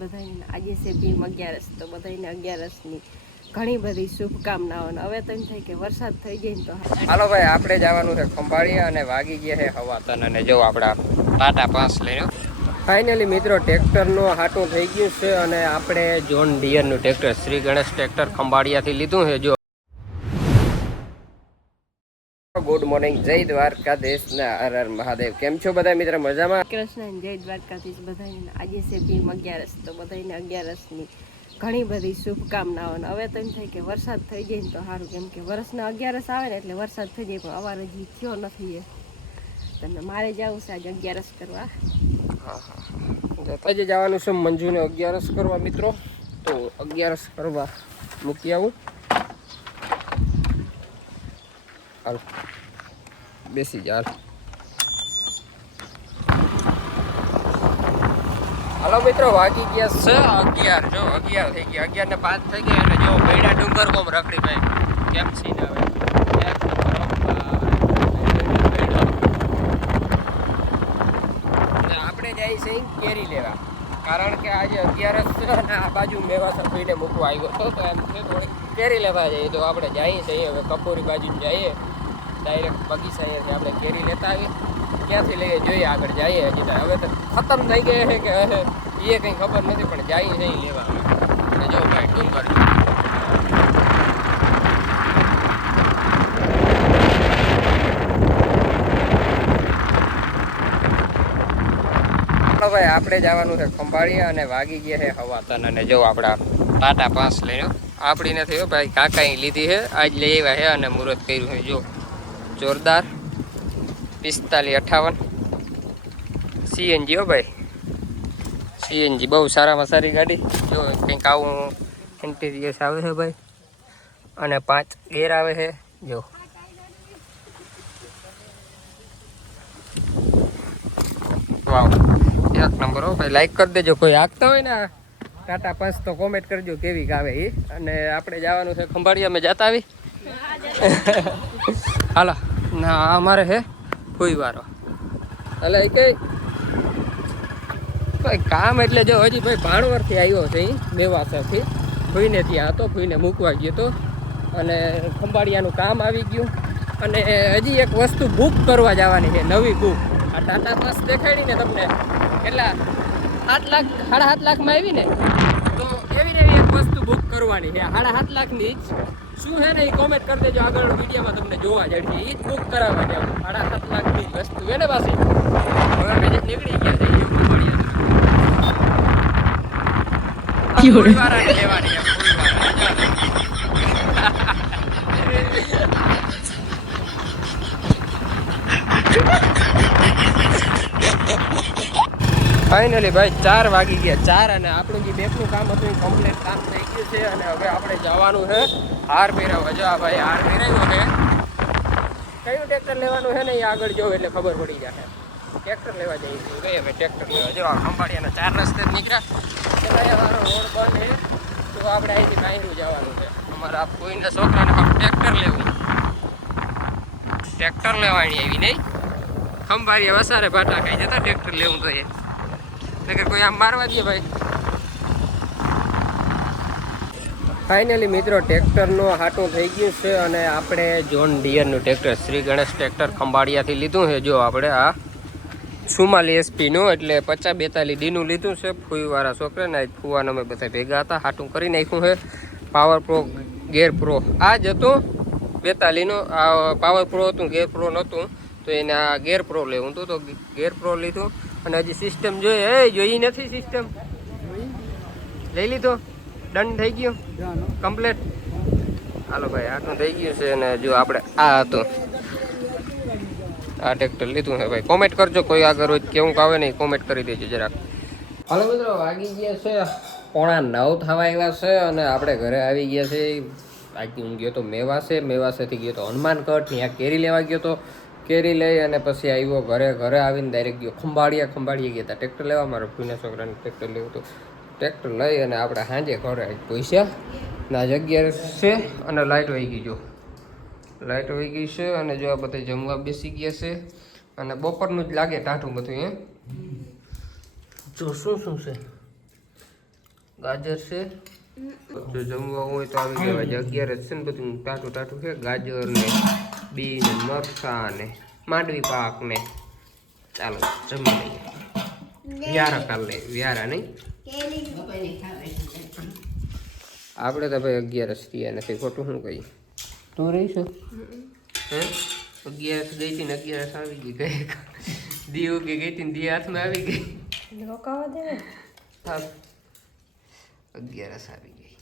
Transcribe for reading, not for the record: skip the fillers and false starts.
બધાને આજે છે ભીમ 11 તો બધાને 11ની ઘણી બધી શુભકામનાઓ. હવે તો એમ થાય કે વરસાદ થઈ જાય ને તો હાલો ભાઈ, આપણે જવાનું છે ખંભાળિયા અને વાગી ગયા છે હવા તન. અને જો આપણા ટાટા 5 લઈને ફાઇનલી મિત્રો ટ્રેક્ટરનું હાટું થઈ ગયું છે અને આપણે જોન ડિયરનું ટ્રેક્ટર શ્રી ગણેશ ટ્રેક્ટર ખંભાળિયાથી લીધું છે. જો ગુડ મોર્નિંગ, જય દ્વારકાધીશ ને હર હર મહાદેવ. કેમ છો બધા મિત્ર? મજામાં? કૃષ્ણ જય દ્વારકાધીશ. બધાને આજે છે ભીમ 11 તો બધાને 11ની ઘણી બધી શુભકામનાઓ. હવે તો એમ થાય કે વરસાદ થઈ જાય ને તો સારું, કેમ કે વર્ષના 11 આવે ને એટલે વરસાદ થઈ જાય, પણ અવારે હજી થયો નથી. તમે મારે જવું છે આજે 11 કરવા. આજે જવાનું છે મંજુને 11 કરવા મિત્રો. તો 11 કરવા મૂકી આવું. હાલ બેસી જા. હાલો મિત્રો, વાગી ગયા છે 11. જો 11 થઈ ગયા, 11 ને 5 થઈ ગયા. અને જો બેડા ડુંગર કોમ રખડી ભાઈ કેમ સીન આવે. આપણે જઈએ છીએ કેરી લેવા, કારણ કે આજે 11 છે અને આ બાજુ મેવાસર ભાઈને મૂકવા આવ્યો હતો. તો એમ છે થોડી કેરી લેવા જઈએ. તો આપણે જઈએ છીએ હવે કપોરી બાજુ જઈએ, ડાયરેક્ટ બગીચાએથી આપણે કેરી લેતા આવીએ. ક્યાંથી લઈએ જોઈએ, આગળ જઈએ. હજી હવે તો ખતમ થઈ ગયા છે કે એ કંઈ ખબર નથી, પણ જઈએ છીએ લેવા. અને જો ભાઈ ડુંગર ભાઈ, આપણે જવાનું છે ખંભાળિયા અને વાગી ગયા છે હવા તન. અને જો આપણા ટાટા 5 લઈને આપણી નથી હો ભાઈ, કાકાએ લીધી છે. આજ લઈ આવ્યા છે અને મુહૂર્ત કર્યું છે. જો જોરદાર 4558 સીએનજી હો ભાઈ, સીએનજી બહુ સારામાં સારી ગાડી. જો કંઈક આવું ઇન્ટિરિયર્સ આવે છે ભાઈ, અને 5 ગેર આવે છે. જો વાવ, એક નંબર હો ભાઈ. લાઈક કરી દેજો, કોઈ આગતા હોય ને ટાટા 5 તો કોમેન્ટ કરજો કેવી આવે એ. અને આપણે જવાનું છે ખંભાળિયા. મેં જતા આવી હાલો ના, અમારે હે ફૂઈવારો. એટલે એ કઈ ભાઈ કામ એટલે જો હજી ભાઈ ભાણવરથી આવ્યો છે, મેવાસરથી ફૂઈને ત્યાં હતો, ફૂઈને મૂકવા ગયો હતો. અને ખંભાળિયાનું કામ આવી ગયું. અને હજી એક વસ્તુ બુક કરવા જવાની છે, નવી બુક. આ ટાટા 5 દેખાડીને તમને કેટલા 7 લાખમાં આવી ને, તો એવી ને એવી એક વસ્તુ બુક કરવાની છે 7.5 લાખની જ. શું છે ને એ કોમેન્ટ કરી દેજો, આગળ વિડીયોમાં તમને જોવા જશે. એ જ બુક કરાવવાની 7.5 લાખની વસ્તુ એને પાસે. હવે મેં નીકળી ગયા છે ફૂલવાળાને લેવાની. ફાઇનલી ભાઈ 4 વાગી ગયા, 4. અને આપણું જે બેકનું કામ હતું એ કમ્પ્લીટ કામ થઈ ગયું છે. અને હવે આપણે જવાનું છે હાર પહેરાવવા. જો ભાઈ હાર પહેરાવ્યો છે. કયું ટ્રેક્ટર લેવાનું છે ને એ આગળ જોવ એટલે ખબર પડી જશે. ટ્રેક્ટર લેવા જઈએ છીએ ભાઈ, હવે ટ્રેક્ટર લેવા. જો આ ખંભાળિયાના 4 રસ્તે જ નીકળ્યા. પેલાવાળો રોડ બંધ છે, તો આપણે અહીંથી નાયરું જવાનું છે. અમારા કોઈના છોકરાને ટ્રેક્ટર લેવું, ટ્રેક્ટર લેવાની આવી નહીં. ખંભાળિયા વસારે ભાટા ખાઈ જતા ટ્રેક્ટર લેવું તો એ નકર કોઈ આમ મારવા દે ભાઈ. ફાઇનલી મિત્રો ટ્રેક્ટરનું હાટું થઈ ગયું છે. અને આપણે જોન ડિયરનું ટ્રેક્ટર શ્રી ગણેશ ટ્રેક્ટર ખંભાળિયાથી લીધું છે. જો આપણે આ 44 એસપીનું એટલે 50-42 ડીનું લીધું છે. ફૂઈવાળા છોકરાને આજ ફૂવાના અમે બધા ભેગા હતા, હાટું કરી નાખ્યું છે. પાવર પ્રો ગેર પ્રો આ જ હતું 42નું. આ પાવર પ્રો હતું, ગેર પ્રો નહોતું. તો એને આ ગેર પ્રો લેવું હતું, તો ગેર પ્રો લીધું. અને હજી સિસ્ટમ જોઈએ, જોઈ નથી સિસ્ટમ. લઈ લીધો, ડન થઈ ગયું કમ્પ્લેટ. હાલો ભાઈ, આટલું થઈ ગયું છે. અને જો આપણે આ હતું, આ ટ્રેક્ટર લીધું છે ભાઈ. કોમેન્ટ કરજો કોઈ આગળ હોય કેવું આવે નહીં, કોમેન્ટ કરી દેજો જરાક. હાલો મિત્રો, વાગી ગયા છે 8:45 થવા આવ્યા છે. અને આપણે ઘરે આવી ગયા છે. આજે હું ગયો તો મેવાસેથી ગયો તો હનુમાનગઢ, ત્યાં કેરી લેવા ગયો તો. કેરી લઈ અને પછી આવ્યો ઘરે. ઘરે આવીને ડાયરેક્ટ ગયો ખંભાળિયા ગયા હતા ટ્રેક્ટર લેવા. મારા ફૂઈના છોકરાને ટ્રેક્ટર લેવું હતું. ટ્રેક્ટર લઈ અને આપણે સાંજે ઘરે પૈસા ના જગ્યા છે. અને લાઇટ વહી ગઈ, જો લાઇટ વહી ગઈ છે. અને જો આ બધા જમવા બેસી ગયા છે. અને બપોરનું જ લાગે ટાઢું બધું. જો શું છે ગાજર છે જો જમવા હોય તો આવી જવાય. 11 જ છે ને બધું ટાટું ટાટું છે. ગાજર ને બી ને મરસા ને માંડવી પાક ને ચાલો જમી લઈએ. વ્યારા કાલ લે વ્યારા નહીં આપણે તો ભાઈ 11 થયા નથી ખોટું શું કહીએ. તું રહીશું હે 11 ગઈ હતી ને 11 આવી ગઈ ગઈ દીવ કે ગઈ હતી ને દી હાથમાં આવી ગઈ. રોકાવા દે ને હા 11 આવી ગઈ.